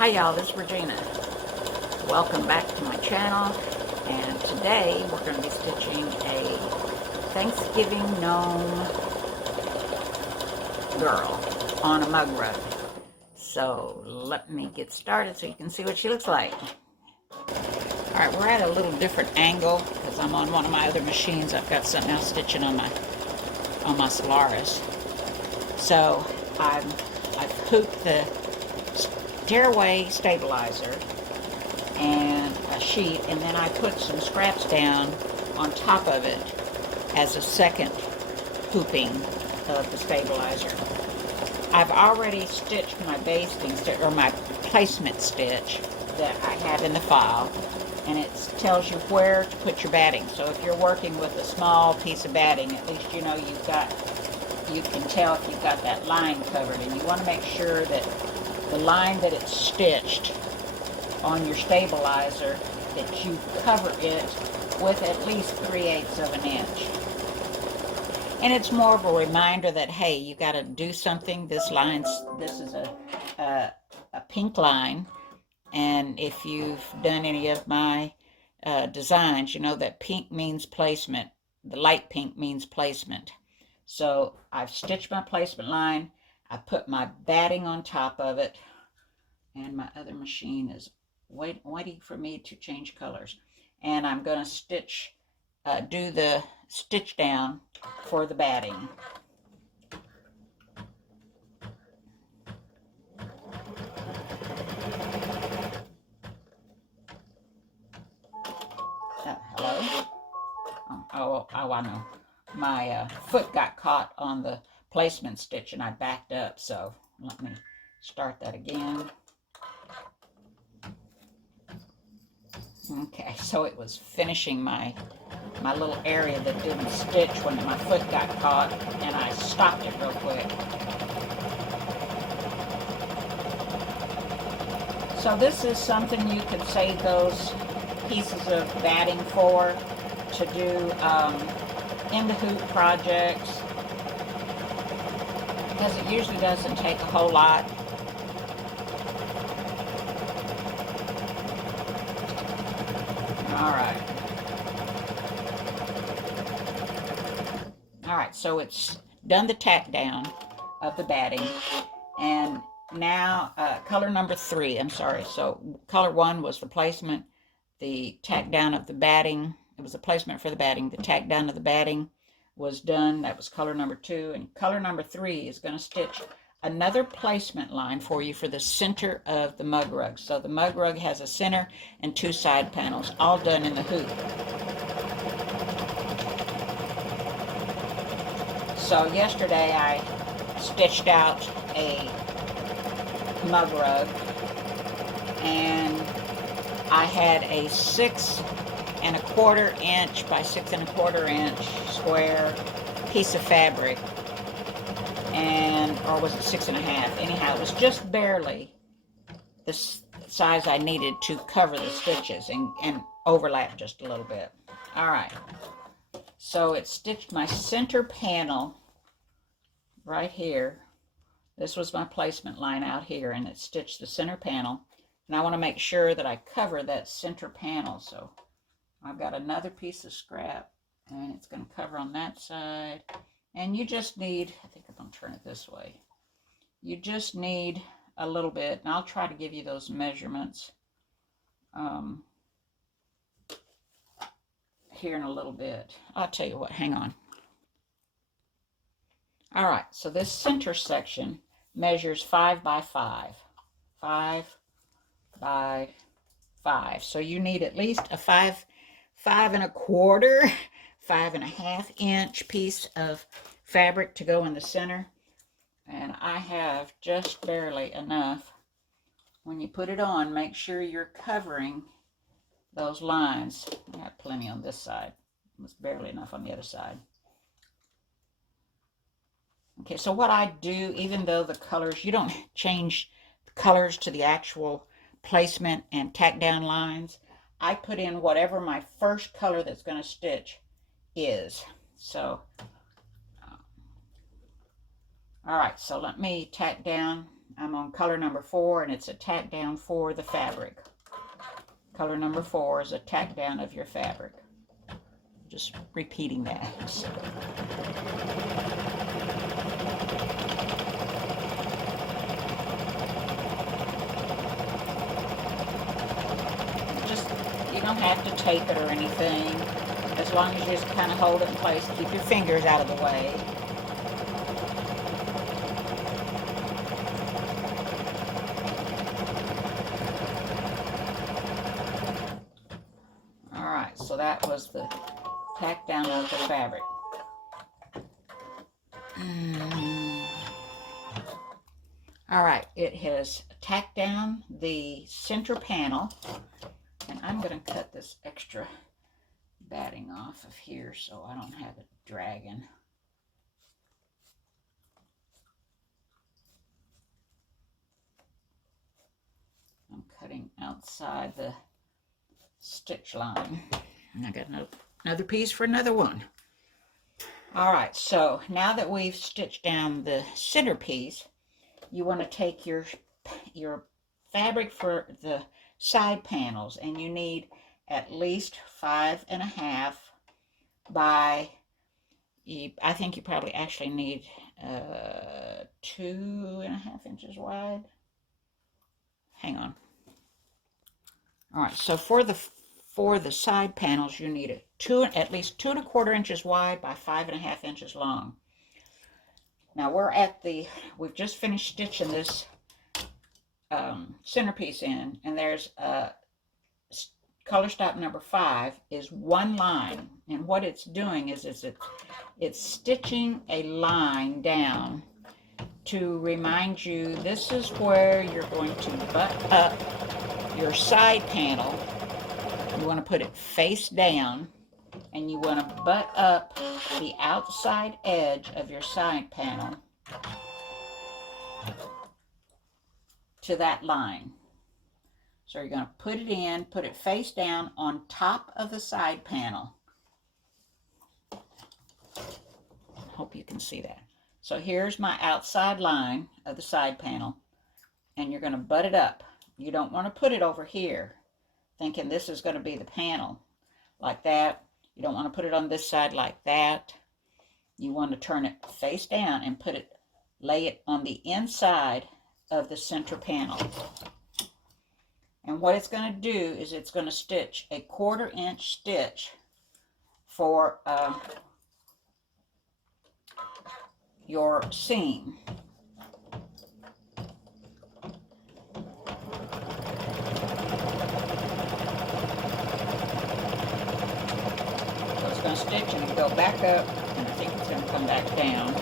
Hi y'all, this is Regina. Welcome back to my channel, and today we're going to be stitching a Thanksgiving Gnome Girl on a mug rug. So let me get started so you can see what she looks like. Alright, we're at a little different angle because I'm on one of my other machines. I've got something else stitching on my Solaris. So I've hooped the tearaway stabilizer and a sheet, and then I put some scraps down on top of it as a second hooping of the stabilizer. I've already stitched my basting stitch, or my placement stitch that I have in the file, and it tells you where to put your batting. So if you're working with a small piece of batting, at least you know you can tell if you've got that line covered, and you want to make sure that the line that it's stitched on your stabilizer, that you cover it with at least 3/8 of an inch. And it's more of a reminder that, hey, you got to do something. This is a pink line, and if you've done any of my designs, you know that pink means placement. The light pink means placement. So I've stitched my placement line. I put my batting on top of it, and my other machine is waiting for me to change colors. And I'm going to do the stitch down for the batting. Hello? Oh, I know. My foot got caught on the placement stitch and I backed up, so let me start that again. Okay, so it was finishing my little area that didn't stitch when my foot got caught, and I stopped it real quick. So this is something you can save those pieces of batting for, to do in the hoop projects, because it usually doesn't take a whole lot. All right, so it's done the tack down of the batting, and now color number 3, I'm sorry, so color 1 was the placement, the tack down of the batting. It was the placement for the batting. The tack down of the batting was done. That was color number 2. And color number 3 is going to stitch another placement line for you for the center of the mug rug. So the mug rug has a center and 2 side panels, all done in the hoop. So yesterday I stitched out a mug rug, and I had a 6 1/4 inch by 6 1/4 inch square piece of fabric, or was it 6 1/2? Anyhow, it was just barely the size I needed to cover the stitches and overlap just a little bit. All right, so it stitched my center panel right here. This was my placement line out here, and it stitched the center panel, and I want to make sure that I cover that center panel. So I've got another piece of scrap, and it's going to cover on that side. And you just need, I think I'm going to turn it this way. You just need a little bit, and I'll try to give you those measurements here in a little bit. I'll tell you what, hang on. All right, so this center section measures 5 by 5. 5 by 5. So you need at least a 5 1/4, 5 1/2 inch piece of fabric to go in the center. And I have just barely enough. When you put it on, make sure you're covering those lines. I got plenty on this side. It was barely enough on the other side. Okay, so what I do, even though the colors, you don't change the colors to the actual placement and tack down lines, I put in whatever my first color that's going to stitch is. So, all right, so let me tack down. I'm on color number 4, and it's a tack down for the fabric. Color number 4 is a tack down of your fabric. Just repeating that. You don't have to tape it or anything, as long as you just kind of hold it in place. Keep your fingers out of the way. Alright, so that was the tack down of the fabric. Alright, it has tacked down the center panel. And I'm going to cut this extra batting off of here so I don't have it dragging. I'm cutting outside the stitch line. And I got another piece for another one. Alright, so now that we've stitched down the center piece, you want to take your fabric for the side panels, and you need at least 5.5 by, I think you probably actually need 2.5 inches wide. Hang on. All right, so for the side panels, you need at least 2 1/4 inches wide by 5.5 inches long. Now we've just finished stitching this centerpiece in, and there's color stop number 5 is one line, and what it's doing is it's stitching a line down to remind you this is where you're going to butt up your side panel. You want to put it face down, and you want to butt up the outside edge of your side panel to that line. So you're going to put it in, put it face down on top of the side panel. Hope you can see that. So here's my outside line of the side panel, and you're going to butt it up. You don't want to put it over here thinking this is going to be the panel like that. You don't want to put it on this side like that. You want to turn it face down and lay it on the inside of the center panel. And what it's going to do is it's going to stitch a 1/4 inch stitch for your seam. So it's going to stitch and go back up, and I think it's going to come back down.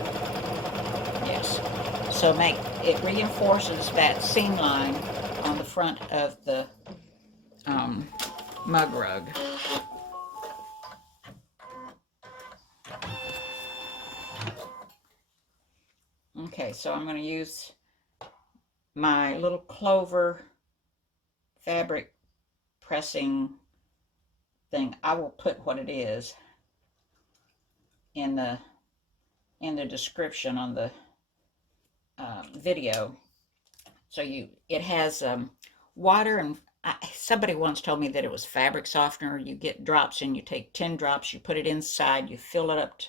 Yes. So it reinforces that seam line on the front of the mug rug. Okay, so I'm going to use my little clover fabric pressing thing. I will put what it is in the description on the video. So it has water, and somebody once told me that it was fabric softener. You get drops, and you take 10 drops, you put it inside, you fill it up,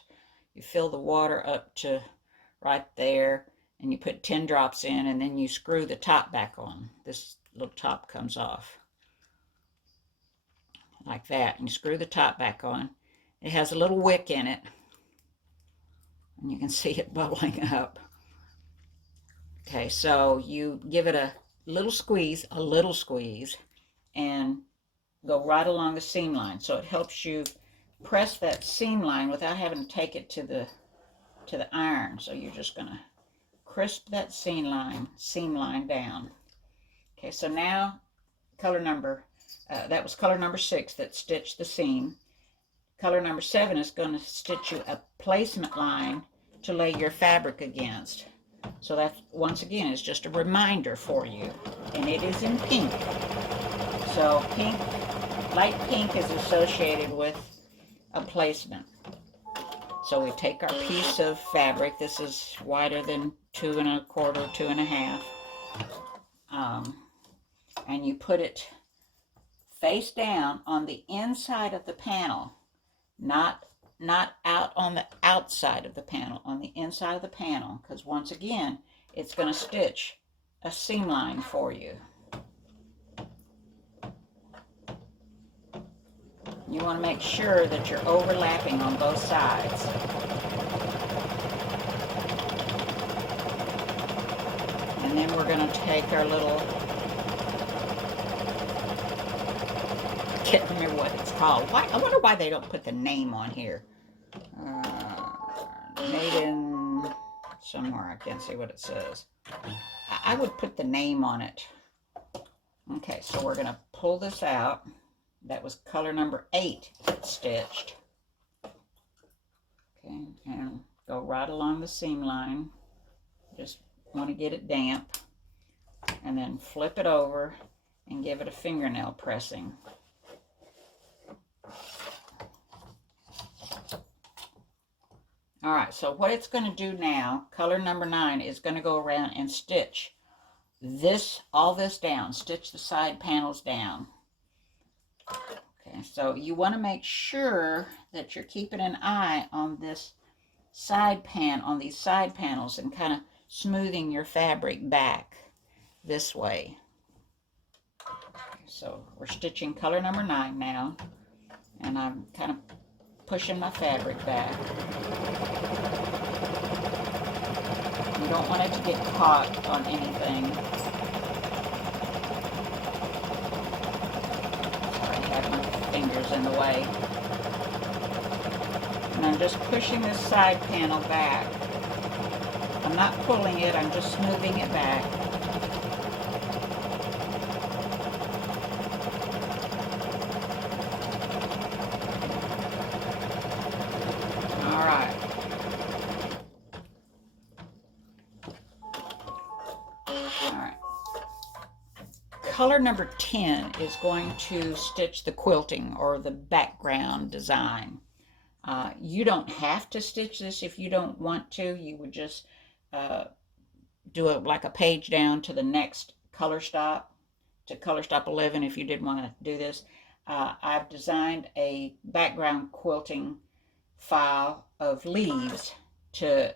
you fill the water up to right there, and you put 10 drops in, and then you screw the top back on. This little top comes off like that, and you screw the top back on. It has a little wick in it, and you can see it bubbling up. Okay, so you give it a little squeeze, and go right along the seam line. So it helps you press that seam line without having to take it to the iron. So you're just going to crisp that seam line down. Okay, so now that was color number 6 that stitched the seam. Color number 7 is going to stitch you a placement line to lay your fabric against. So that, once again, is just a reminder for you. And it is in pink. So light pink is associated with a placement. So we take our piece of fabric. This is wider than 2 1/4, 2 1/2. and you put it face down on the inside of the panel, not out on the outside of the panel, on the inside of the panel, because once again, it's going to stitch a seam line for you. You want to make sure that you're overlapping on both sides. And then we're going to take our little, I can't remember what it's called. I wonder why they don't put the name on here. Made in somewhere, I can't see what it says. I would put the name on it. Okay, so we're going to pull this out. That was color number 8 stitched. Okay, and go right along the seam line. Just want to get it damp. And then flip it over and give it a fingernail pressing. Alright, so what it's going to do now, color number 9, is going to go around and stitch all this down. Stitch the side panels down. Okay, so you want to make sure that you're keeping an eye on this on these side panels, and kind of smoothing your fabric back this way. Okay, so we're stitching color number 9 now, and I'm kind of pushing my fabric back. You don't want it to get caught on anything. Fingers in the way. And I'm just pushing this side panel back. I'm not pulling it, I'm just smoothing it back. Alright. Alright. Color number 10 is going to stitch the quilting or the background design. You don't have to stitch this if you don't want to. You would just do it like a page down to the next color stop, to color stop 11 if you did want to do this. I've designed a background quilting file of leaves to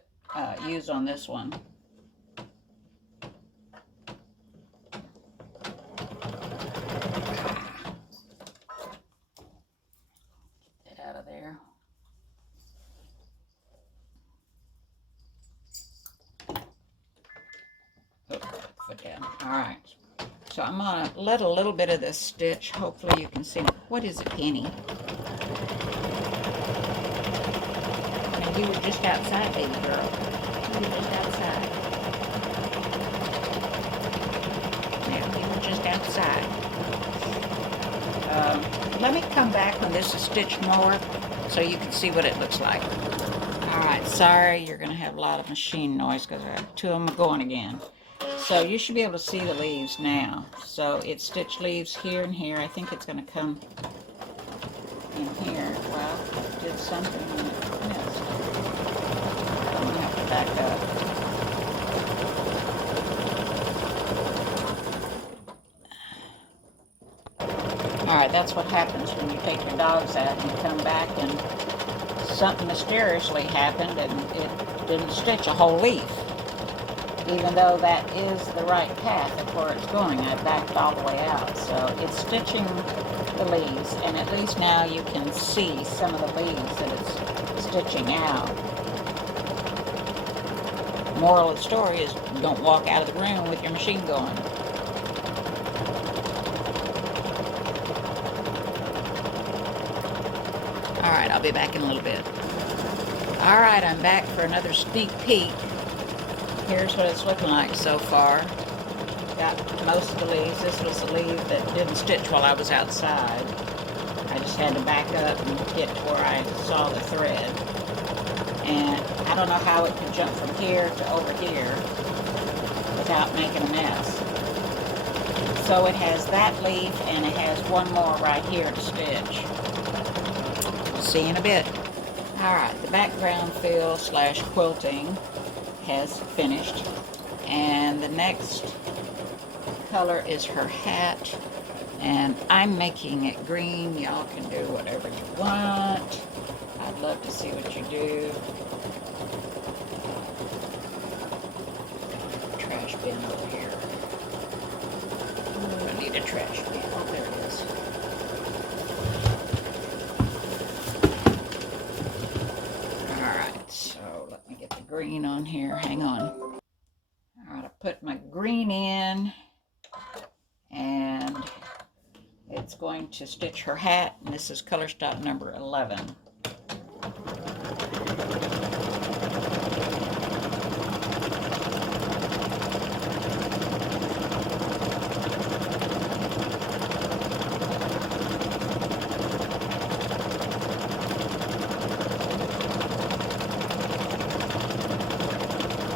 use on this one. Alright, so I'm going to let a little bit of this stitch, hopefully you can see. What is it, Penny? Now you were just outside, baby girl. You were just outside. Yeah, you were just outside. Let me come back when this is stitched more so you can see what it looks like. Alright, sorry, you're going to have a lot of machine noise because I have 2 of them going again. So you should be able to see the leaves now. So it's stitched leaves here and here. I think it's going to come in here. Well, it did something and it missed. I'm going to have to back up. Alright, that's what happens when you take your dogs out and you come back and something mysteriously happened and it didn't stitch a whole leaf. Even though that is the right path of where it's going, I backed all the way out. So it's stitching the leaves, and at least now you can see some of the leaves that it's stitching out. Moral of the story is don't walk out of the room with your machine going. Alright, I'll be back in a little bit. Alright, I'm back for another sneak peek. Here's what it's looking like so far. Got most of the leaves. This was the leaf that didn't stitch while I was outside. I just had to back up and get to where I saw the thread. And I don't know how it could jump from here to over here without making a mess. So it has that leaf and it has one more right here to stitch. We'll see in a bit. Alright, the background fill / quilting has finished, and the next color is her hat. And I'm making it green. Y'all can do whatever you want. I'd love to see what you do. Trash bin over here. Ooh, I need a trash bin. Oh, there it is. Alright, so let me get the green on here. Hang on. Alright, I put my green in. And it's going to stitch her hat. And this is color stop number 11.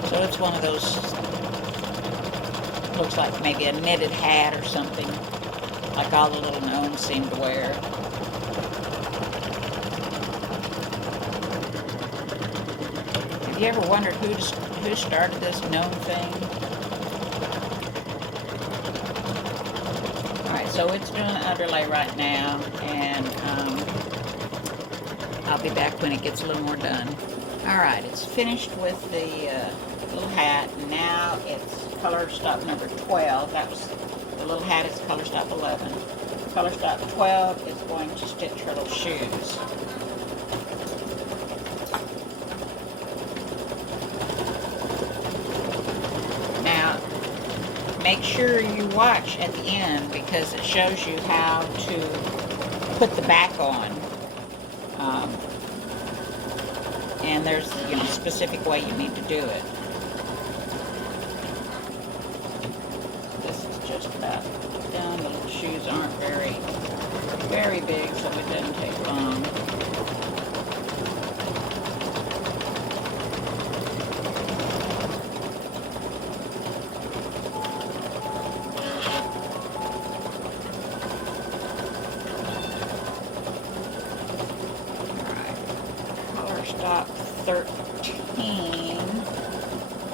So it's one of those, looks like maybe a knitted hat or something, like all the little gnomes seem to wear. Have you ever wondered who started this gnome thing? Alright, so it's doing the underlay right now, and I'll be back when it gets a little more done. Alright, it's finished with the little hat. Now it's color stop number 12. That was the little hat is color stop 11. Color stop 12 is going to stitch her little shoes. Now, make sure you watch at the end because it shows you how to put the back on. And there's, a specific way you need to do it. This is just about done. The little shoes aren't very big, so it doesn't take long. Stop 13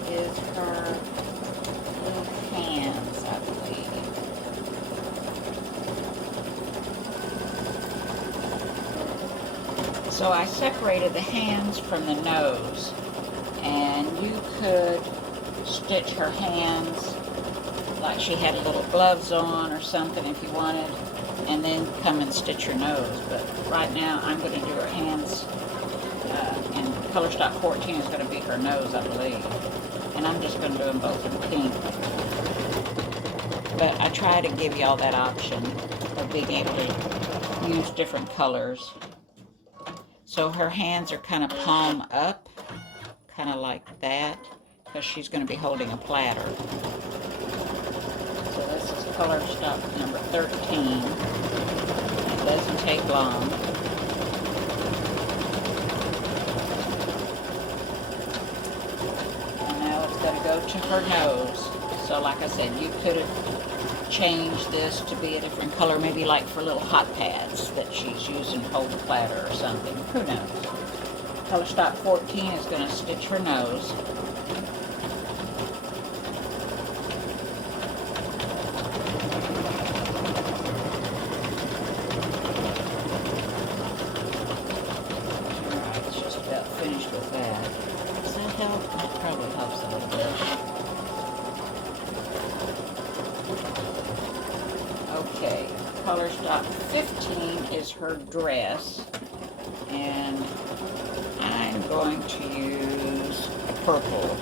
is her little hands, I believe. So I separated the hands from the nose, and you could stitch her hands like she had little gloves on or something if you wanted, and then come and stitch her nose. But right now I'm going to do her hands. And color stop 14 is going to be her nose, I believe. And I'm just going to do them both in pink. But I try to give y'all that option of being able to use different colors. So her hands are kind of palm up, kind of like that, because she's going to be holding a platter. So this is color stop number 13. It doesn't take long. Go to her nose. So like I said, you could have changed this to be a different color, maybe like for little hot pads that she's using to hold the platter or something. Who knows? Color stop 14 is going to stitch her nose. Alright, it's just about finished with that. Does that help? It probably helps a little bit. Okay, color stop 15 is her dress, and I'm going to use a purple.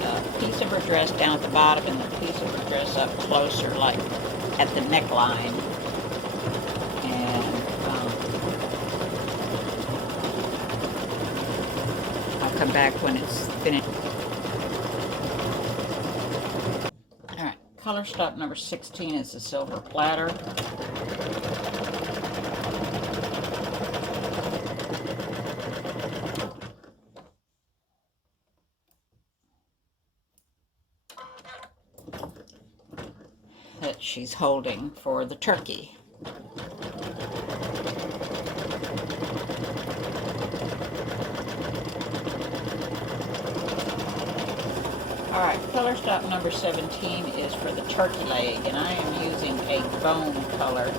a piece of her dress down at the bottom and the piece of her dress up closer, like at the neckline. And I'll come back when it's finished. All right, color stop number 16 is the silver platter. That she's holding for the turkey. Alright, color stop number 17 is for the turkey leg, and I am using a bone color.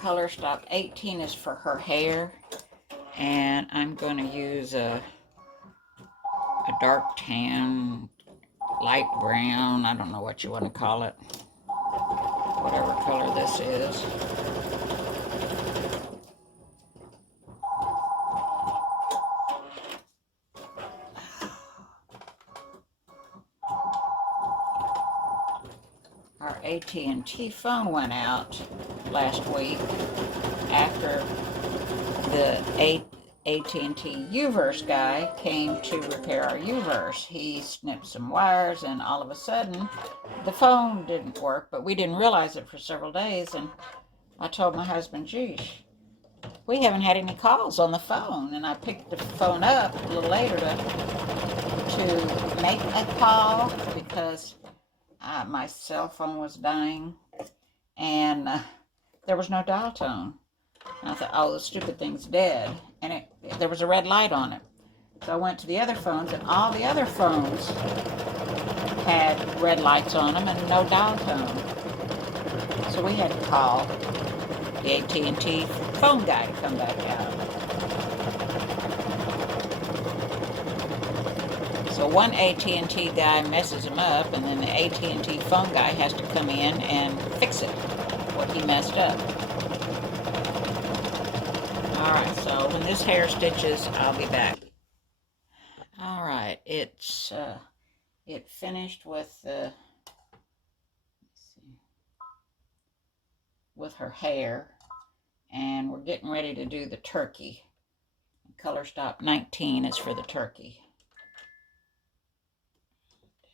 Color stop 18 is for her hair, and I'm going to use a dark tan, light brown, I don't know what you want to call it, whatever color this is. Our AT&T phone went out last week after the AT&T U-verse guy came to repair our U-verse. He snipped some wires, and all of a sudden the phone didn't work, but we didn't realize it for several days. And I told my husband, geez, we haven't had any calls on the phone. And I picked the phone up a little later to make a call because my cell phone was dying, and there was no dial tone. And I thought, oh, the stupid thing's dead. And there was a red light on it. So I went to the other phones, and all the other phones had red lights on them and no dial tone. So we had to call the AT&T phone guy to come back out. So one AT&T guy messes him up, and then the AT&T phone guy has to come in and fix it, what he messed up. Alright, so when this hair stitches, I'll be back. Alright, it finished with with her hair, and we're getting ready to do the turkey. Color stop 19 is for the turkey.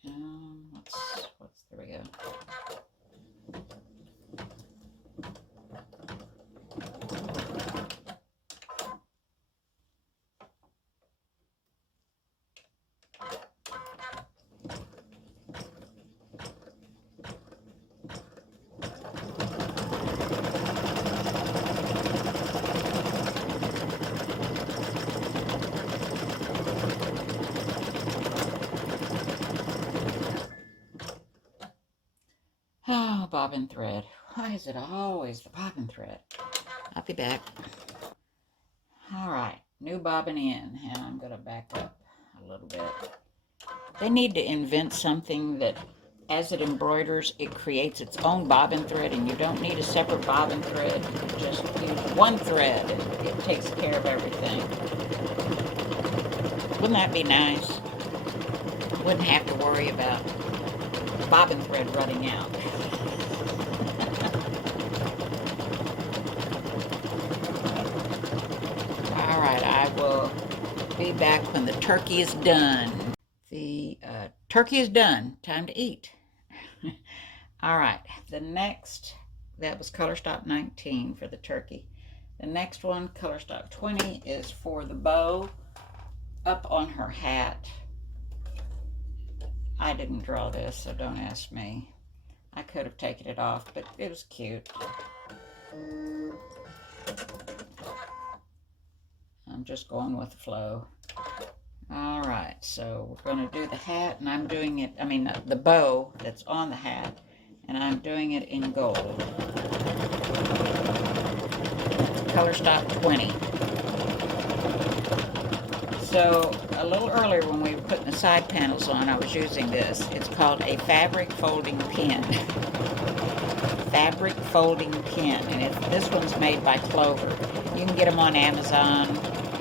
There we go. Oh, bobbin thread. Why is it always the bobbin thread? I'll be back. All right, new bobbin in, and I'm going to back up a little bit. They need to invent something that, as it embroiders, it creates its own bobbin thread, and you don't need a separate bobbin thread. You just use one thread, and it takes care of everything. Wouldn't that be nice? Wouldn't have to worry about bobbin thread running out. Alright, I will be back when the turkey is done. The turkey is done. Time to eat. Alright, the next, that was color stop 19 for the turkey. The next one, color stop 20, is for the bow up on her hat. I didn't draw this, so don't ask me. I could have taken it off, but it was cute. I'm just going with the flow. All right, so we're going to do the hat, and I'm doing it, the bow that's on the hat, and I'm doing it in gold. color stock 20. So a little earlier when we were putting the side panels on, I was using this. It's called a fabric folding pin. Fabric folding pin, and this one's made by Clover. You can get them on Amazon,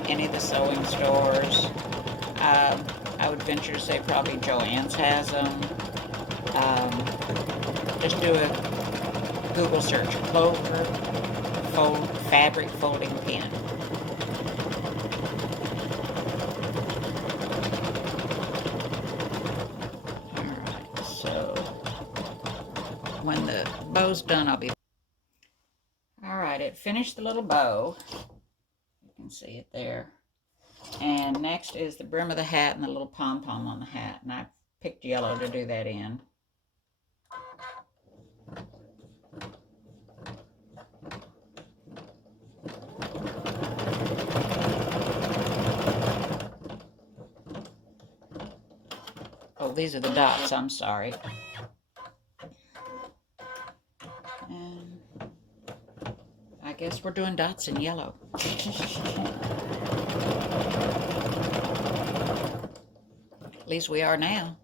any of the sewing stores. I would venture to say probably Joann's has them. Just do a Google search, Clover fabric folding pin. Alright, so when the bow's done, I'll be... Alright, it finished the little bow. You can see it there. And next is the brim of the hat and the little pom-pom on the hat. And I picked yellow to do that in. Oh, these are the dots, I'm sorry. And I guess we're doing dots in yellow. At least we are now.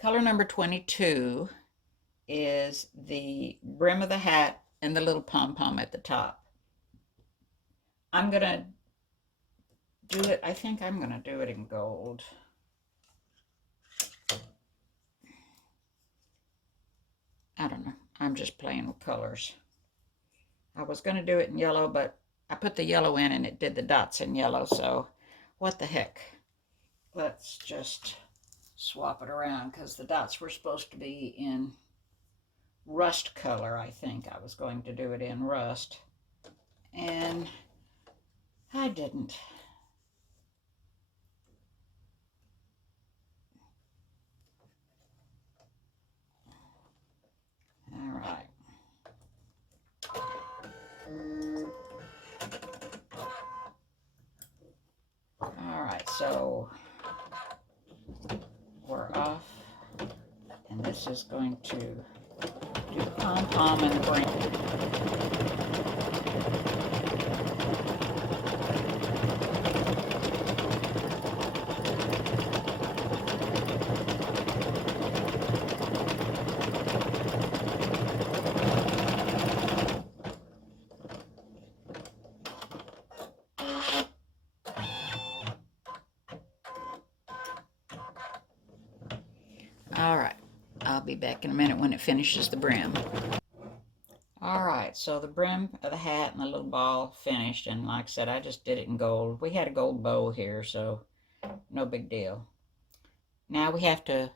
Color number 22 is the brim of the hat and the little pom-pom at the top. I'm going to do it, I think I'm going to do it in gold. I don't know. I'm just playing with colors. I was going to do it in yellow, but I put the yellow in and it did the dots in yellow, so what the heck. Let's just swap it around because the dots were supposed to be in rust color. I think I was going to do it in rust, and I didn't. All right. All right, so we're off, and this is going to do the pom-pom and the brim. All right, I'll be back in a minute when it finishes the brim. All right, so the brim of the hat and the little ball finished, and like I said, I just did it in gold. We had a gold bow here, so no big deal. Now we have to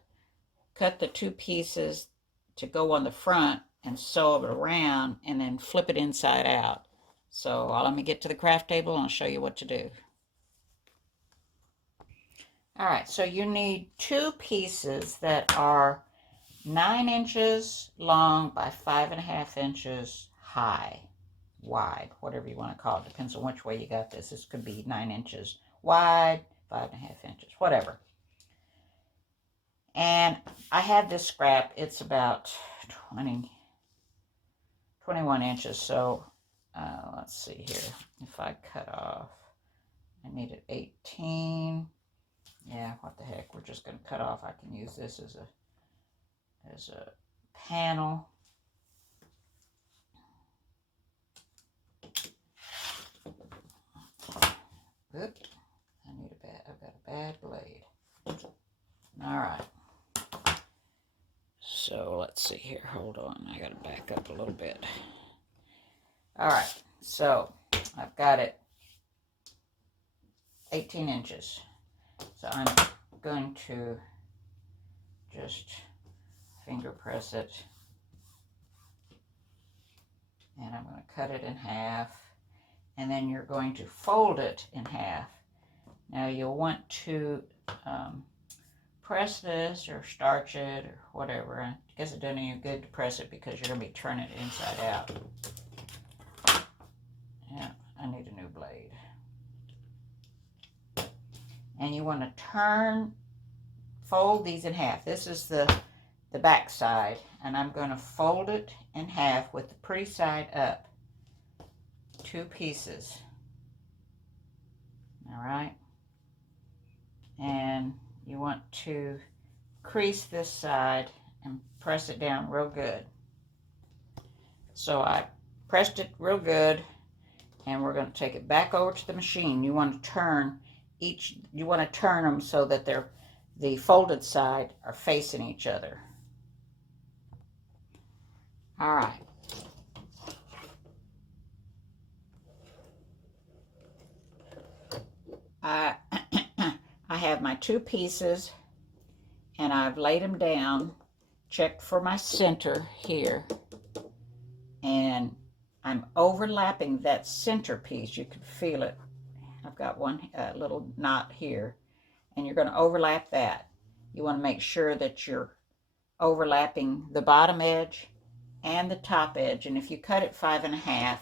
cut the two pieces to go on the front and sew it around and then flip it inside out. So let me get to the craft table and I'll show you what to do. All right, so you need two pieces that are 9 inches long by 5.5 inches high, wide, whatever you want to call it. Depends on which way you got this. This could be 9 inches wide, 5.5 inches, whatever. And I have this scrap. It's about 21 inches. So let's see here. If I cut off, I needed 18. Yeah, what the heck? We're just going to cut off. I can use this as a panel. Oop, I've got a bad blade. All right. So let's see here. Hold on. I got to back up a little bit. All right. So I've got it 18 inches. So I'm going to just finger press it, and I'm going to cut it in half, and then you're going to fold it in half. Now you'll want to press this or starch it or whatever. I guess it doesn't any good to press it because you're going to be turning it inside out. Yeah, I need a new blade. And you want to fold these in half. This is the back side, and I'm going to fold it in half with the pretty side up. Two pieces. All right. And you want to crease this side and press it down real good. So I pressed it real good, and we're going to take it back over to the machine. You want to turn them so that the folded side are facing each other. All right. I have my two pieces, and I've laid them down, checked for my center here, and I'm overlapping that center piece. You can feel it. I've got one little knot here, and you're going to overlap that. You want to make sure that you're overlapping the bottom edge and the top edge, and if you cut it 5.5,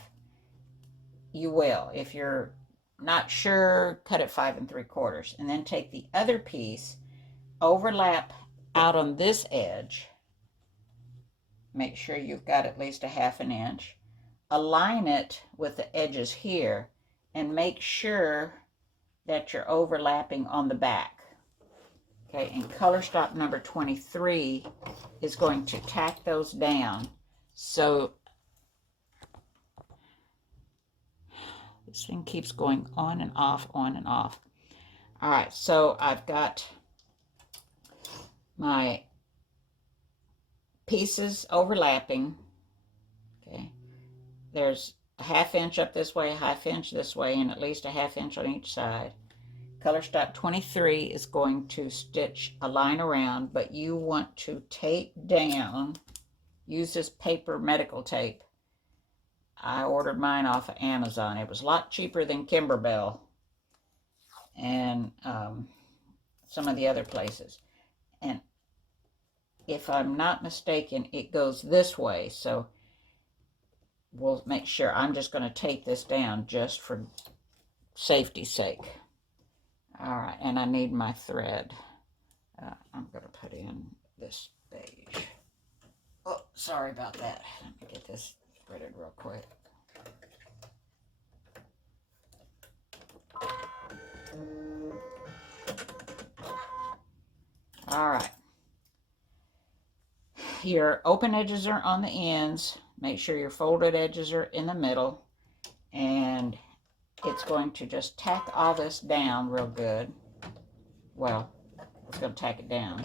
you will. If you're not sure, cut it 5 3/4, and then take the other piece, overlap out on this edge, make sure you've got at least 1/2 inch, align it with the edges here, and make sure that you're overlapping on the back. Okay, and color stop number 23 is going to tack those down. So this thing keeps going on and off, on and off. All right, so I've got my pieces overlapping. Okay, there's a 1/2 inch up this way, a 1/2 inch this way, and at least a 1/2 inch on each side. Color stop 23 is going to stitch a line around, but you want to tape down. Use this paper medical tape. I ordered mine off of Amazon. It was a lot cheaper than Kimberbell and some of the other places. And if I'm not mistaken, it goes this way. So we'll make sure. I'm just going to tape this down just for safety's sake. All right, and I need my thread. I'm going to put in this beige. Oh, sorry about that. Let me get this threaded real quick. All right. Your open edges are on the ends. Make sure your folded edges are in the middle. And it's going to just tack all this down real good. Well, it's going to tack it down.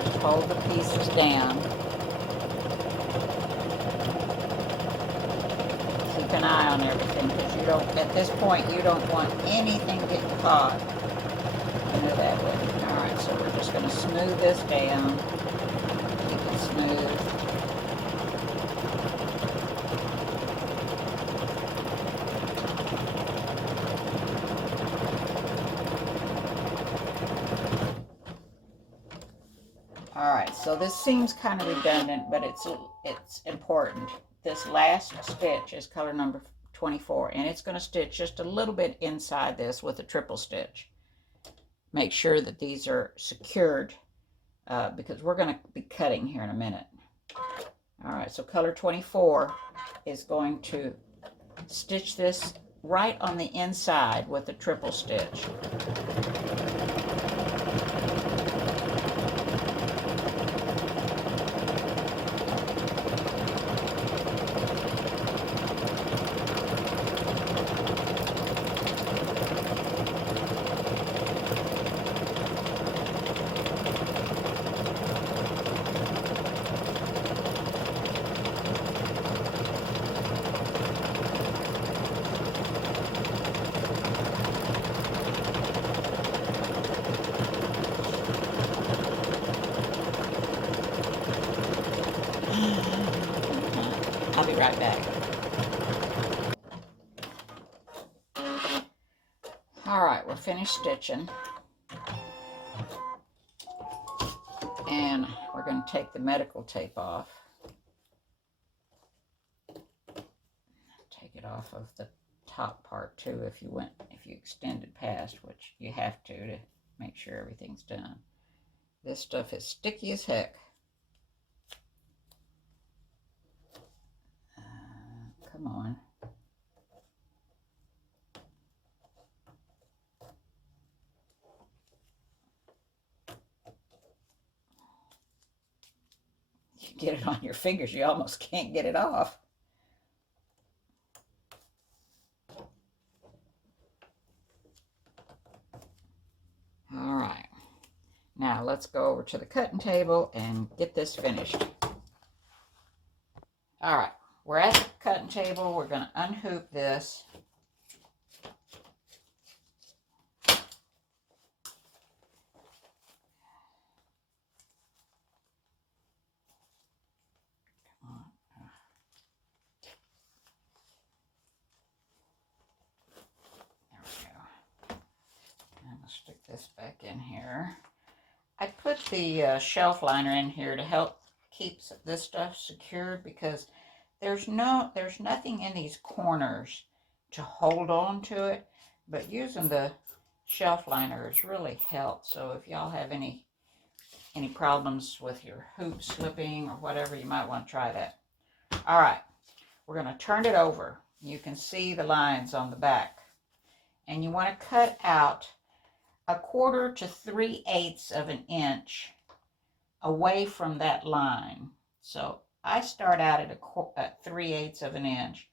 Just hold the pieces down. Keep an eye on everything, because you don't, at this point, you don't want anything getting caught into that way. All right, so we're just going to smooth this down. Keep it smooth. All right, so this seems kind of redundant, but it's important. This last stitch is color number 24, and it's going to stitch just a little bit inside this with a triple stitch. Make sure that these are secured because we're going to be cutting here in a minute. All right, so color 24 is going to stitch this right on the inside with a triple stitch. I'll be right back. All right, we're finished stitching. And we're going to take the medical tape off. Take it off of the top part too if you extended past, which you have to make sure everything's done. This stuff is sticky as heck. Come on. You get it on your fingers, you almost can't get it off. All right. Now let's go over to the cutting table and get this finished. All right. We're at the cutting table. We're going to unhoop this. Stick this back in here. I put the shelf liner in here to help keep this stuff secured because there's nothing in these corners to hold on to it, but using the shelf liner has really helped. So if y'all have any problems with your hoop slipping or whatever, you might want to try that. All right, we're going to turn it over. You can see the lines on the back. and you want to cut out 1/4 to 3/8 of an inch away from that line. So I start out at 3/8 of an inch,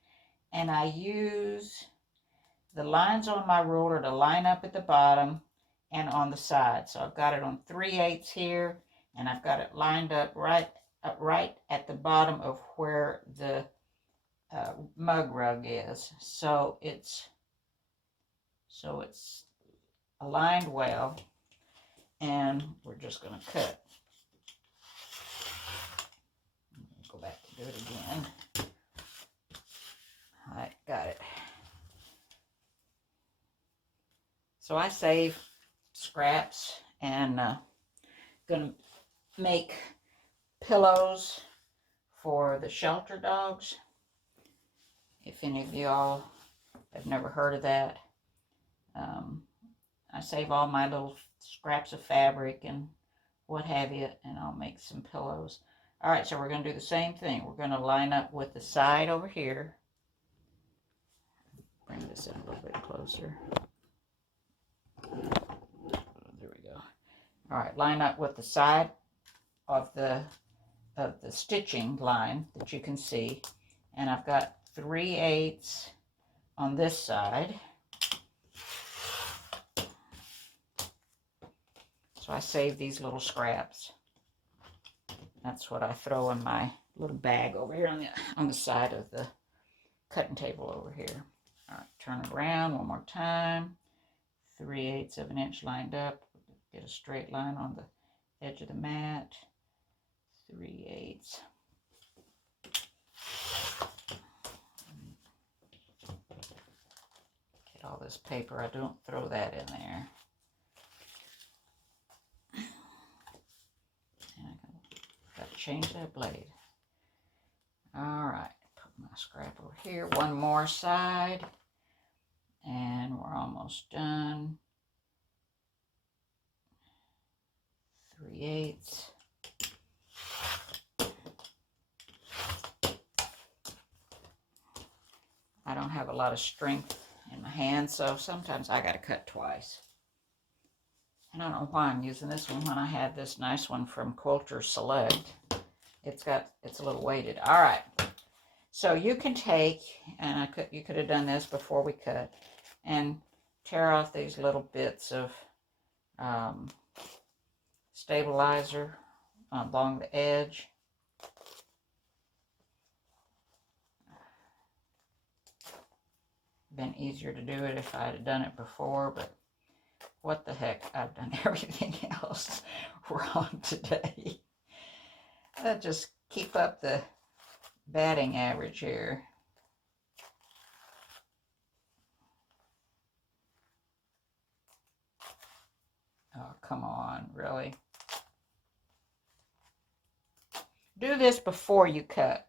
and I use the lines on my ruler to line up at the bottom and on the side. So I've got it on 3/8 here, and I've got it lined up right at the bottom of where the mug rug is. So it's aligned well, and we're just going to cut. Go back to do it again. All right, got it. So I save scraps, and gonna make pillows for the shelter dogs. If any of y'all have never heard of that, I save all my little scraps of fabric and what have you, and I'll make some pillows. All right, so we're going to do the same thing. We're going to line up with the side over here. Bring this in a little bit closer. There we go. All right, line up with the side of the stitching line that you can see, and I've got 3/8 on this side. So I save these little scraps. That's what I throw in my little bag over here on the side of the cutting table over here. All right, turn it around one more time. 3/8 of an inch lined up. Get a straight line on the edge of the mat. 3/8. Get all this paper. I don't throw that in there. And I got to change that blade. All right, put my scrap over here. One more side, and we're almost done. 3/8. I don't have a lot of strength in my hands, so sometimes I got to cut twice. And I don't know why I'm using this one when I had this nice one from Quilter Select. It's a little weighted. All right. So you can take, and you could have done this before we cut, and tear off these little bits of stabilizer along the edge. Been easier to do it if I had done it before, but what the heck, I've done everything else wrong today. Let's just keep up the batting average here. Oh, come on, really? Do this before you cut.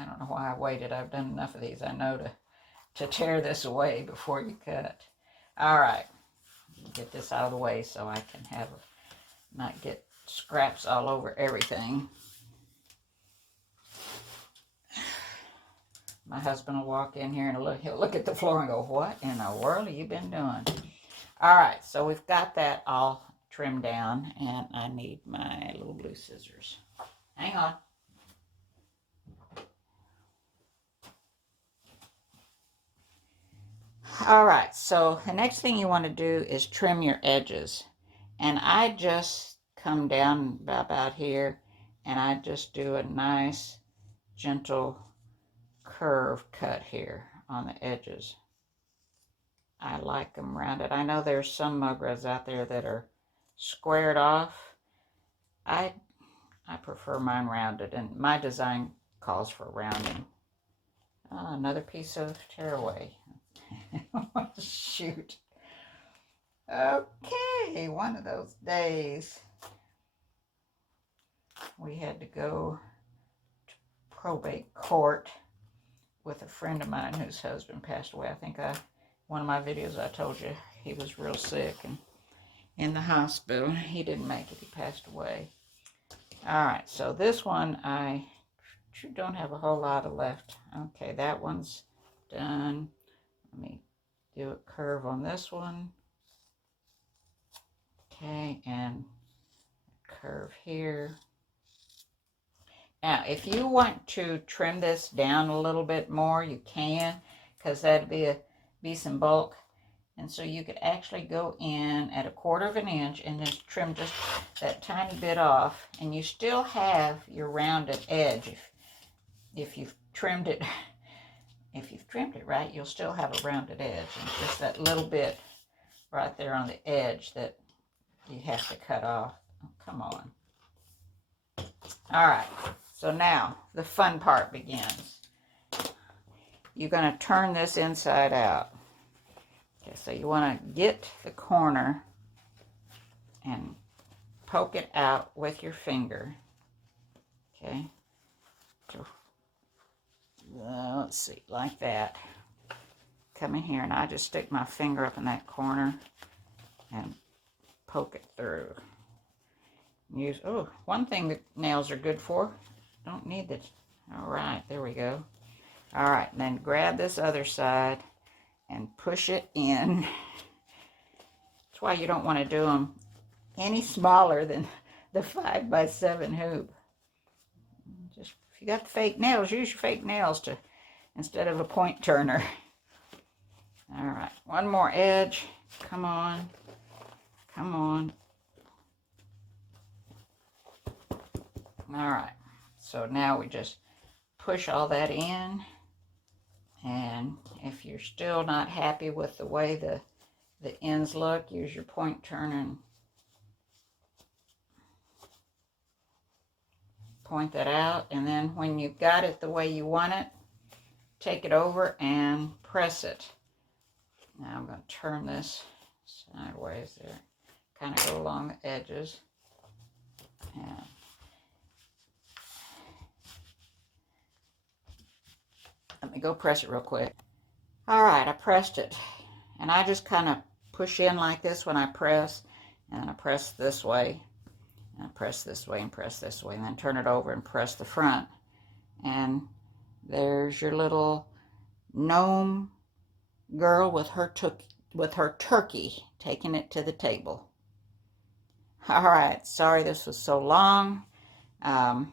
I don't know why I waited. I've done enough of these. I know to tear this away before you cut. All right. Get this out of the way so I can not get scraps all over everything. My husband will walk in here and he'll look at the floor and go, "What in the world have you been doing?" All right, so we've got that all trimmed down, and I need my little blue scissors. Hang on. All right, so the next thing you want to do is trim your edges. And I just come down about here, and I just do a nice, gentle curve cut here on the edges. I like them rounded. I know there's some mug rugs out there that are squared off. I prefer mine rounded, and my design calls for rounding. Another piece of tearaway. Shoot. Okay, one of those days we had to go to probate court with a friend of mine whose husband passed away. I think one of my videos I told you he was real sick and in the hospital. He didn't make it. He passed away. All right, so this one I don't have a whole lot of left. Okay, that one's Done. Let me do a curve on this one. Okay, and curve here. Now, if you want to trim this down a little bit more, you can, because that'd be some bulk. And so you could actually go in at 1/4 of an inch and just trim just that tiny bit off, and you still have your rounded edge. If you've trimmed it, if you've trimmed it right, you'll still have a rounded edge. And just that little bit right there on the edge that you have to cut off. Oh, come on. All right, so now the fun part begins. You're going to turn this inside out. Okay, so you want to get the corner and poke it out with your finger. Okay, so let's see, like that. Come in here, and I just stick my finger up in that corner and poke it through. Use, oh, one thing that nails are good for. Don't need that. All right, there we go. All right, then grab this other side and push it in. That's why you don't want to do them any smaller than the 5x7 hoop. Just, if you got the fake nails, use your fake nails to instead of a point turner. All right, one more edge. Come on. Come on. All right, so now we just push all that in, and if you're still not happy with the way the ends look, use your point turner and point that out, and then when you've got it the way you want it, take it over and press it. Now I'm going to turn this sideways there, kind of go along the edges, and let me go press it real quick. All right, I pressed it. And I just kind of push in like this when I press. And I press this way. And I press this way and press this way. And then turn it over and press the front. And there's your little gnome girl with her turkey taking it to the table. All right, sorry this was so long. I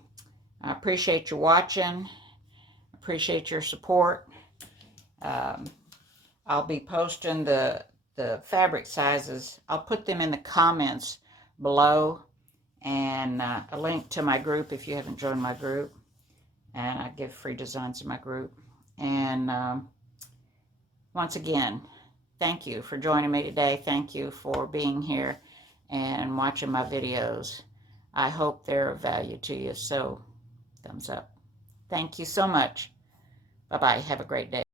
appreciate you watching. Appreciate your support. I'll be posting the fabric sizes. I'll put them in the comments below, and a link to my group if you haven't joined my group. And I give free designs in my group. And once again, thank you for joining me today. Thank you for being here and watching my videos. I hope they're of value to you. So, thumbs up. Thank you so much. Bye-bye. Have a great day.